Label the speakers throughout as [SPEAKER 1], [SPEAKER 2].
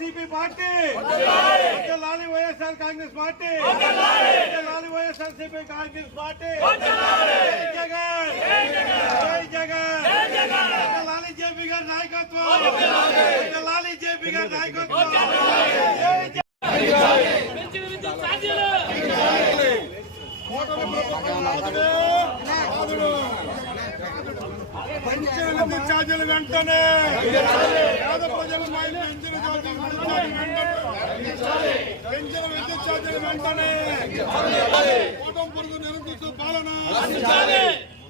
[SPEAKER 1] YSRCP party లాలి YSR Congress party లాలి YSRCP Congress party జై జగన్ జై జగన్ లాలి జేపీ గారి నాయకత్వం లాలి జేపీ గారి నాయకత్వం జై జగన్ పెన్షన్ విద్యుత్ ఛార్జీలు వెంటనే. పేద ప్రజల మైలు పెంచిన పెంచిన విద్యుత్ ఛార్జీలు వెంటనే. కూటమి ప్రభుత్వం నిరంకుశ పాలన.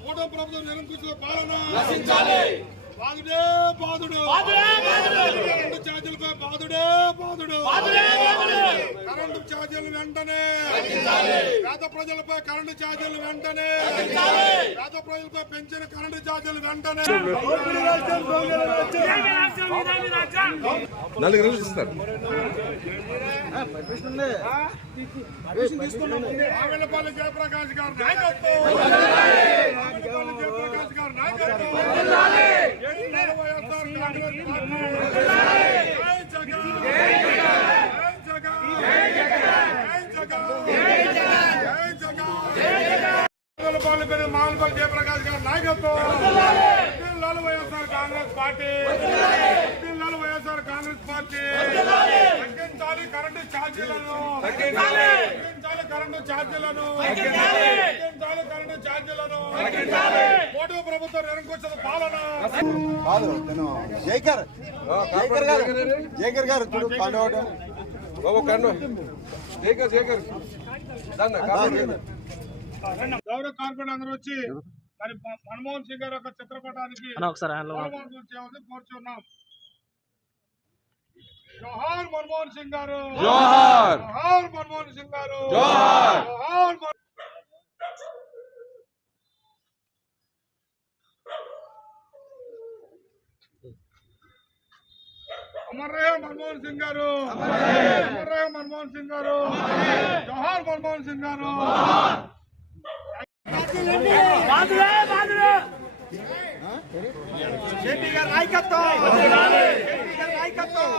[SPEAKER 1] కూటమి ప్రభుత్వం నిరంకుశ పాలన. బాధుడే బాధుడు కరెంటు ఛార్జీలపై బాధుడే బాధుడు కరెంటు ఛార్జీలు వెంటనే. పేద ప్రజలపై కరెంటు ఛార్జీలు వెంటనే. పేద ప్రజలపై పెంచిన కరెంటు ఛార్జీలు వెంటనే.
[SPEAKER 2] నాలుగు రోజులు ఇస్తారు.
[SPEAKER 1] జయప్రకాష్ గారు నాయకత్వం. జయప్రకాష్ గారు నాయకత్వం ఎన్డీఏ వైఎస్ఆర్ కాంగ్రెస్ పార్టీ జై జగన్ జై జగన్ జై జగన్ జై జగన్ ఆవిలపల్లి పెద్ద మాలపల్లి జయప్రకాష్ గారు నాయకత్వం పిల్లలు వైఎస్ఆర్ కాంగ్రెస్ పార్టీ పిల్లలు వైఎస్ఆర్ కాంగ్రెస్ పార్టీ. తగ్గించాలి కరెంటు ఛార్జీలను. తగ్గించాలి. కరెంటు ఛార్జీలను. తగ్గించాలి. కరెంటు ఛార్జీలను. మోడీ ప్రభుత్వం నిరంకుశ పాలన.
[SPEAKER 3] కాదు నేను జైకర్. జైకర్ గారు. జైకర్ గారు. చూడు పండుగ
[SPEAKER 2] బాబు కన్ను. జేకర్ జేకర్. దాన్న
[SPEAKER 1] గౌరవ కార్పొరేట్ అందరూ వచ్చి మరి మన్మోహన్ సింగ్ గారి యొక్క చిత్రపటానికి కోరుచున్నాం. జోహార్ మన్మోహన్ సింగ్ గారు.
[SPEAKER 2] జోహార్.
[SPEAKER 1] జోహార్ మన్మోహన్ సింగ్ గారు.
[SPEAKER 2] జోహార్.
[SPEAKER 1] జోహార్ అమర్ రహే మన్మోహన్ సింగ్ గారు. అమర్ రహే మన్మోహన్ సింగ్ గారు. జోహార్ మన్మోహన్ సింగ్ గారు. జేపీ గారి నాయకత్వం జేపీ గారి నాయకత్వం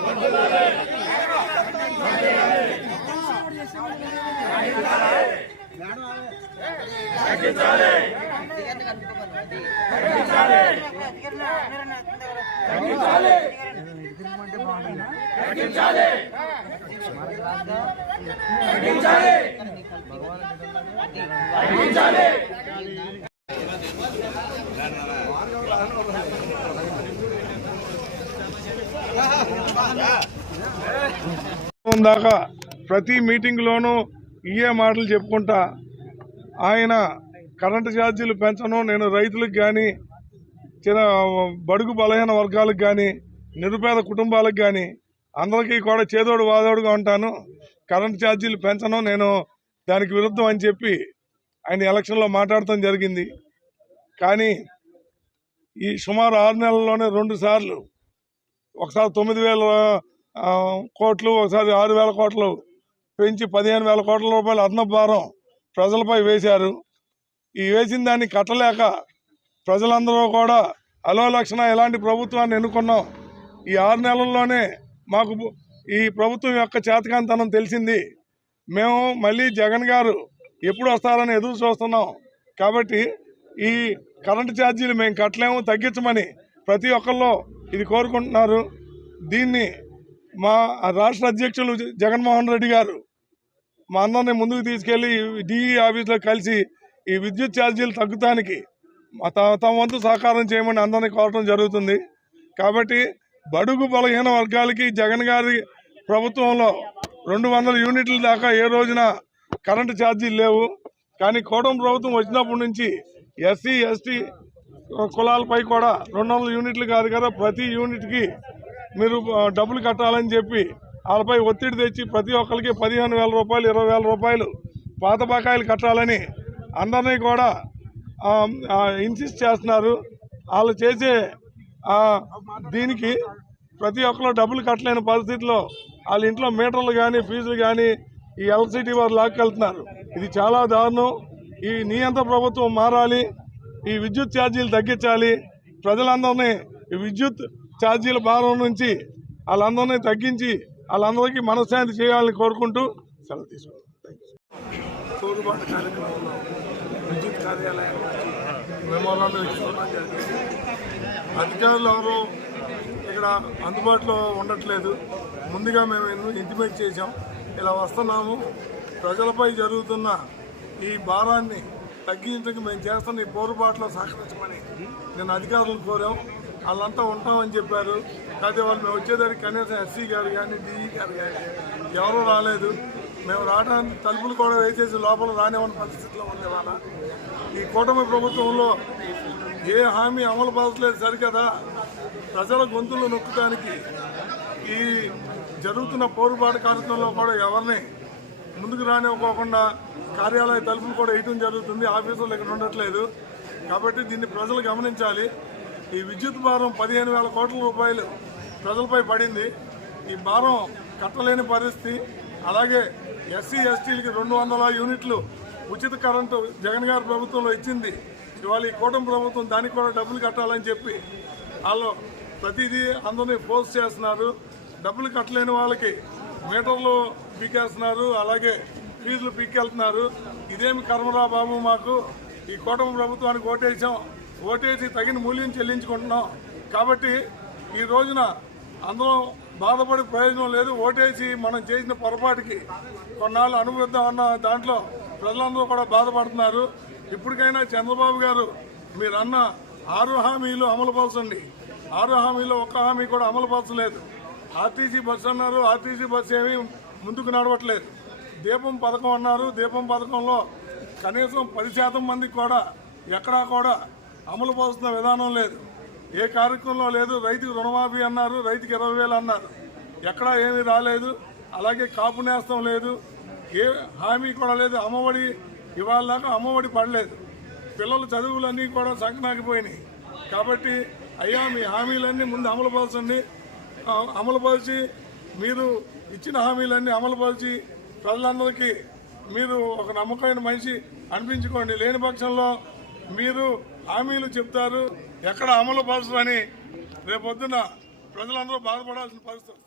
[SPEAKER 1] దాకా ప్రతి మీటింగ్లోనూ ఇయే మాటలు చెప్పుకుంటా ఆయన కరెంటు ఛార్జీలు పెంచను నేను రైతులకు కానీ చిన్న బడుగు బలహీన వర్గాలకు కానీ నిరుపేద కుటుంబాలకు కానీ అందరికీ కూడా చేదోడు వాదోడుగా ఉంటాను. కరెంటు ఛార్జీలు పెంచను నేను దానికి విరుద్ధం అని చెప్పి ఆయన ఎలక్షన్లో మాట్లాడటం జరిగింది. కానీ ఈ సుమారు ఆరు నెలల్లోనే రెండు సార్లు ఒకసారి తొమ్మిది వేల కోట్లు ఒకసారి ఆరు వేల కోట్లు పెంచి పదిహేను వేల కోట్ల రూపాయలు అదనపు భారం ప్రజలపై వేశారు. ఈ వేసిన దాన్ని కట్టలేక ప్రజలందరూ కూడా అలో లక్షణ ఎలాంటి ప్రభుత్వాన్ని ఎన్నుకున్నాం. ఈ ఆరు నెలల్లోనే మాకు ఈ ప్రభుత్వం యొక్క చేతకాంతనం తెలిసింది. మేము మళ్ళీ జగన్ గారు ఎప్పుడు వస్తారని ఎదురు చూస్తున్నాం. కాబట్టి ఈ కరెంటు ఛార్జీలు మేము కట్టలేము తగ్గించమని ప్రతి ఒక్కళ్ళు ఇది కోరుకుంటున్నారు. దీన్ని మా రాష్ట్ర అధ్యక్షులు జగన్మోహన్ రెడ్డి గారు మా అందరిని ముందుకు తీసుకెళ్ళి డిఈ ఆఫీస్లో కలిసి ఈ విద్యుత్ ఛార్జీలు తగ్గుతానికి తమ వంతు సహకారం చేయమని అందరినీ కోరటం జరుగుతుంది. కాబట్టి బడుగు బలహీన వర్గాలకి జగన్ గారి ప్రభుత్వంలో రెండు వందల యూనిట్ల దాకా ఏ రోజున కరెంటు ఛార్జీలు లేవు. కానీ కూటమి ప్రభుత్వం వచ్చినప్పటి నుంచి ఎస్సీ ఎస్టీ కులాలపై కూడా రెండు వందల యూనిట్లు కాదు కదా ప్రతి యూనిట్కి మీరు డబ్బులు కట్టాలని చెప్పి వాళ్ళపై ఒత్తిడి తెచ్చి ప్రతి ఒక్కరికి పదిహేను వేల రూపాయలు ఇరవై వేల రూపాయలు పాత బకాయిలు కట్టాలని అందరినీ కూడా ఇన్సిస్ట్ చేస్తున్నారు. వాళ్ళు చేసే దీనికి ప్రతి ఒక్కరు డబ్బులు కట్టలేని పరిస్థితిలో వాళ్ళ ఇంట్లో మీటర్లు కానీ ఫీజులు కానీ ఈ ఎలక్ట్రిసిటీ వారు లాక్కెళ్తున్నారు. ఇది చాలా దారుణం. ఈ నియంత్ర ప్రభుత్వం మారాలి. ఈ విద్యుత్ ఛార్జీలు తగ్గించాలి. ప్రజలందరినీ ఈ విద్యుత్ ఛార్జీల భారం నుంచి వాళ్ళందరినీ తగ్గించి వాళ్ళందరికీ మనశ్శాంతి చేయాలని కోరుకుంటూ సెలవు తీసుకుంటాం తోడుబాటు కార్యక్రమంలో విద్యుత్ కార్యాలయం మెమోరాండం ఇచ్చుకోవడం జరిగింది అధికారులు ఎవరు ఇక్కడ అందుబాటులో ఉండట్లేదు. ముందుగా మేము ఇంటిమేట్ చేశాం. ఇలా వస్తున్నాము. ప్రజలపై జరుగుతున్న ఈ భారాన్ని తగ్గించడానికి మేము చేస్తున్న ఈ పోరుబాట్లో సహకరించమని నేను అధికారులను కోరాం. వాళ్ళంతా ఉంటామని చెప్పారు. అయితే వాళ్ళు మేము వచ్చేదానికి కనీసం ఎస్సీ గారు కానీ డిఈ గారు కానీ ఎవరూ రాలేదు. మేము రావడానికి తలుపులు కూడా వేసేసి లోపల రానివ్వని పరిస్థితిలో ఉంది వాళ్ళ ఈ కూటమి ప్రభుత్వంలో ఏ హామీ అమలు పరచలేదు సరికదా? ప్రజల గొంతులు నొక్కడానికి ఈ జరుగుతున్న పోరుబాటు కార్యక్రమంలో కూడా ఎవరిని ముందుకు రానివ్వకోకుండా కార్యాలయ తలుపులు కూడా వేయటం జరుగుతుంది. ఆఫీసులు ఇక్కడ ఉండట్లేదు. కాబట్టి దీన్ని ప్రజలు గమనించాలి. ఈ విద్యుత్ భారం పదిహేను వేల కోట్ల రూపాయలు ప్రజలపై పడింది. ఈ భారం కట్టలేని పరిస్థితి. అలాగే ఎస్సీ ఎస్టీలకి రెండు వందల యూనిట్లు ఉచిత కరెంటు జగన్ గారి ప్రభుత్వంలో ఇచ్చింది. ఇవాళ ఈ కూటమి ప్రభుత్వం దానికి కూడా డబ్బులు కట్టాలని చెప్పి వాళ్ళు ప్రతిదీ అందరినీ ఫోర్స్ చేస్తున్నారు. డబ్బులు కట్టలేని వాళ్ళకి మీటర్లు పీకేస్తున్నారు. అలాగే ఫీజులు పీకెళ్తున్నారు. ఇదేమి కర్మరా బాబు మాకు? ఈ కూటమి ప్రభుత్వానికి ఓటేసాం ఓటేసి తగిన మూల్యం చెల్లించుకుంటున్నాం. కాబట్టి ఈ రోజున అందరం బాధపడే ప్రయోజనం లేదు. ఓటేసి మనం చేసిన పొరపాటుకి కొన్నాళ్ళు అనుభవిద్దాం అన్న దాంట్లో ప్రజలందరూ కూడా బాధపడుతున్నారు. ఇప్పటికైనా చంద్రబాబు గారు మీరన్న ఆరు హామీలు అమలుపరచండి ఆరు హామీలో ఒక్క హామీ కూడా అమలుపరచలేదు ఆర్టీసీ బస్సు అన్నారు. ఆర్టీసీ బస్సు ఏమీ ముందుకు నడవట్లేదు. దీపం పథకం అన్నారు. దీపం పథకంలో కనీసం పది శాతం మందికి కూడా ఎక్కడా కూడా అమలు పోస్తున్న విధానం లేదు. ఏ కార్యక్రమంలో లేదు. రైతుకు రుణమాఫీ అన్నారు. రైతుకి ఇరవై వేలు అన్నారు. ఎక్కడా ఏమీ రాలేదు. అలాగే కాపు నేస్తం లేదు. ఏ హామీ కూడా లేదు. అమ్మఒడి ఇవాళ దాకా అమ్మఒడి పడలేదు. పిల్లల చదువులన్నీ కూడా సంకనాకిపోయినాయి కాబట్టి అయ్యా మీ హామీలన్నీ ముందు అమలుపరచండి అమలుపరిచి మీరు ఇచ్చిన హామీలన్నీ అమలుపరిచి ప్రజలందరికీ మీరు ఒక నమ్మకమైన మనిషి అనిపించుకోండి. లేని పక్షంలో మీరు హామీలు చెప్తారు. ఎక్కడ అమలు పరచరని రేపొద్దున ప్రజలందరూ బాధపడాల్సిన పరిస్థితి